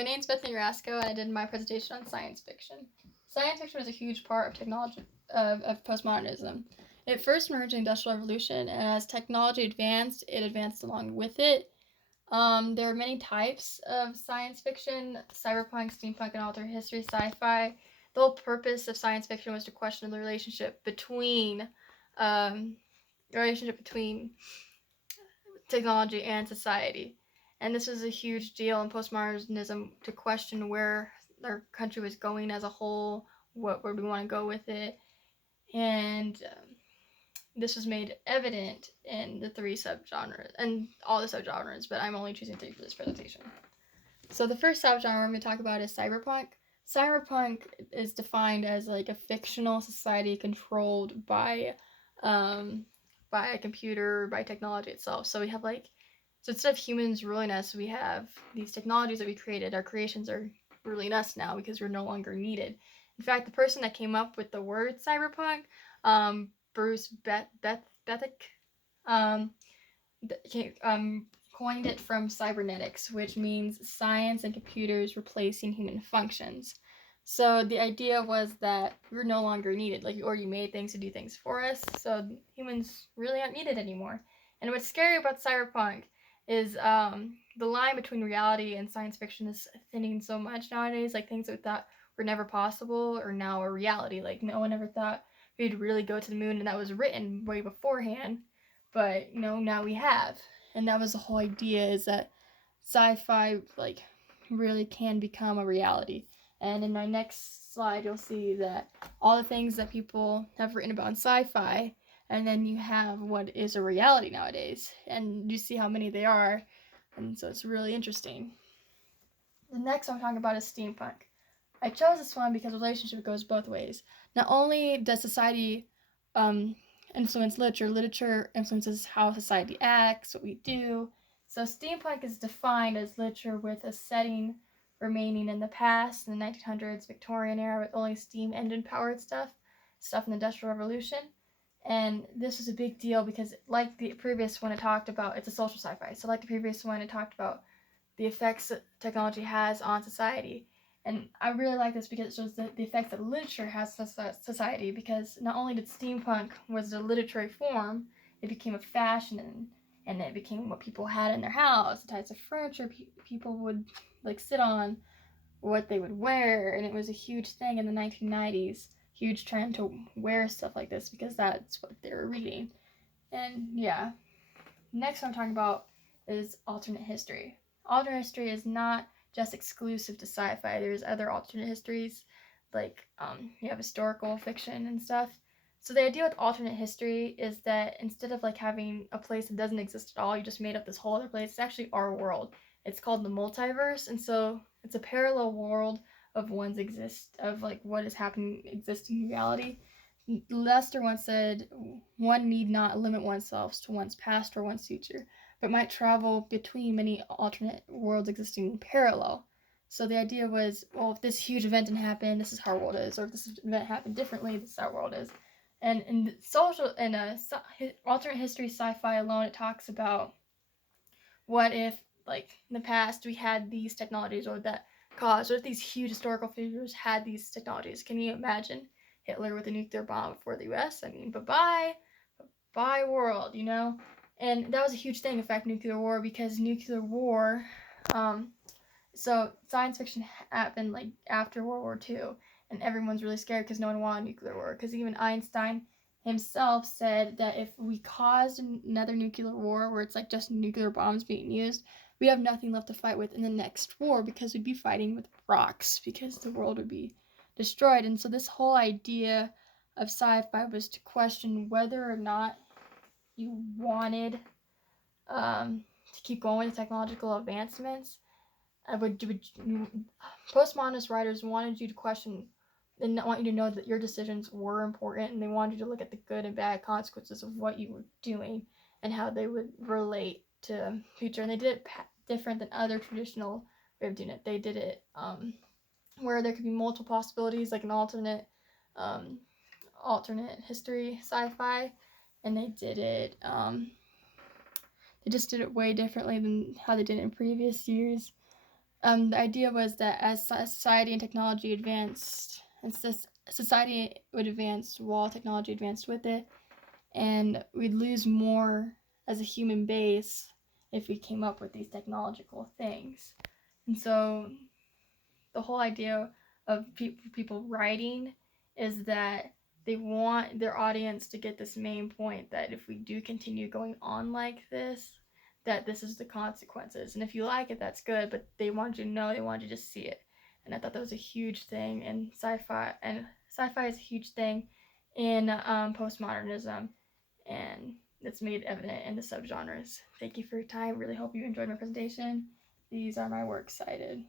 My name's Bethany Rasco, and I did my presentation on science fiction. Science fiction was a huge part of technology of postmodernism. It first emerged in the Industrial Revolution, and as technology advanced, it advanced along with it. There are many types of science fiction: cyberpunk, steampunk, and alternate history, sci-fi. The whole purpose of science fiction was to question the relationship between technology and society. And this was a huge deal in postmodernism to question where our country was going as a whole, where do we want to go with it. And this was made evident in the three subgenres, and all the subgenres, but I'm only choosing three for this presentation. So the first subgenre I'm going to talk about is cyberpunk. Cyberpunk is defined as like a fictional society controlled by a computer, by technology itself. So we have so instead of humans ruling us, we have these technologies that we created. Our creations are ruling us now because we're no longer needed. In fact, the person that came up with the word cyberpunk, Bruce Bethick, coined it from cybernetics, which means science and computers replacing human functions. So the idea was that we're no longer needed, or you made things to do things for us, so humans really aren't needed anymore. And what's scary about cyberpunk is the line between reality and science fiction is thinning so much nowadays. Like things that we thought were never possible are now a reality. Like no one ever thought we'd really go to the moon, and that was written way beforehand. But now we have, and that was the whole idea, is that sci-fi really can become a reality. And in my next slide, you'll see that all the things that people have written about in sci-fi, and then you have what is a reality nowadays, and you see how many they are, and so it's really interesting. The next I'm talking about is steampunk. I chose this one because relationship goes both ways. Not only does society influence literature, literature influences how society acts, what we do. So steampunk is defined as literature with a setting remaining in the past, in the 1900s, Victorian era, with only steam engine powered stuff in the Industrial Revolution. And this is a big deal because, like the previous one, it talked about, it's a social sci-fi. So like the previous one, it talked about the effects that technology has on society. And I really like this because it shows the effects that literature has on society, because not only did steampunk was a literary form, it became a fashion, and it became what people had in their house, the types of furniture people would sit on, what they would wear, and it was a huge thing in the 1990s, huge trend to wear stuff like this because that's what they were reading. And yeah, next one I'm talking about is alternate history. Alternate history is not just exclusive to sci-fi. There's other alternate histories, you have historical fiction and stuff. So the idea with alternate history is that instead of having a place that doesn't exist at all, you just made up this whole other place. It's actually our world. It's called the multiverse, and so it's a parallel world of what is happening, existing in reality. Lester once said, "One need not limit oneself to one's past or one's future, but might travel between many alternate worlds existing in parallel." So the idea was, well, if this huge event didn't happen, this is how our world is, or if this event happened differently, this is how our world is. And in alternate history sci-fi alone, it talks about what if, in the past, we had these technologies, or that caused, or if these huge historical figures had these technologies. Can you imagine Hitler with a nuclear bomb before the US? I mean, bye world, And that was a huge thing, in fact, nuclear war, because nuclear war, so science fiction happened after World War II, and everyone's really scared because no one wanted nuclear war, because even Einstein himself said that if we caused another nuclear war where it's just nuclear bombs being used, we have nothing left to fight with in the next war, because we'd be fighting with rocks, because the world would be destroyed. And so this whole idea of sci-fi was to question whether or not you wanted to keep going with technological advancements. Postmodernist writers wanted you to question and want you to know that your decisions were important, and they wanted you to look at the good and bad consequences of what you were doing and how they would relate to future. And they did it different than other traditional way of doing it. They did it where there could be multiple possibilities, like an alternate history sci-fi, and they did it they just did it way differently than how they did it in previous years. The idea was that as society and technology advanced, and society would advance while technology advanced with it, and we'd lose more as a human base if we came up with these technological things. And so the whole idea of people writing is that they want their audience to get this main point that if we do continue going on like this, that this is the consequences. And if you like it, that's good, but they want you to know, they want you to see it. And I thought that was a huge thing in sci-fi, and sci-fi is a huge thing in postmodernism, and it's made evident in the subgenres. Thank you for your time. Really hope you enjoyed my presentation. These are my works cited.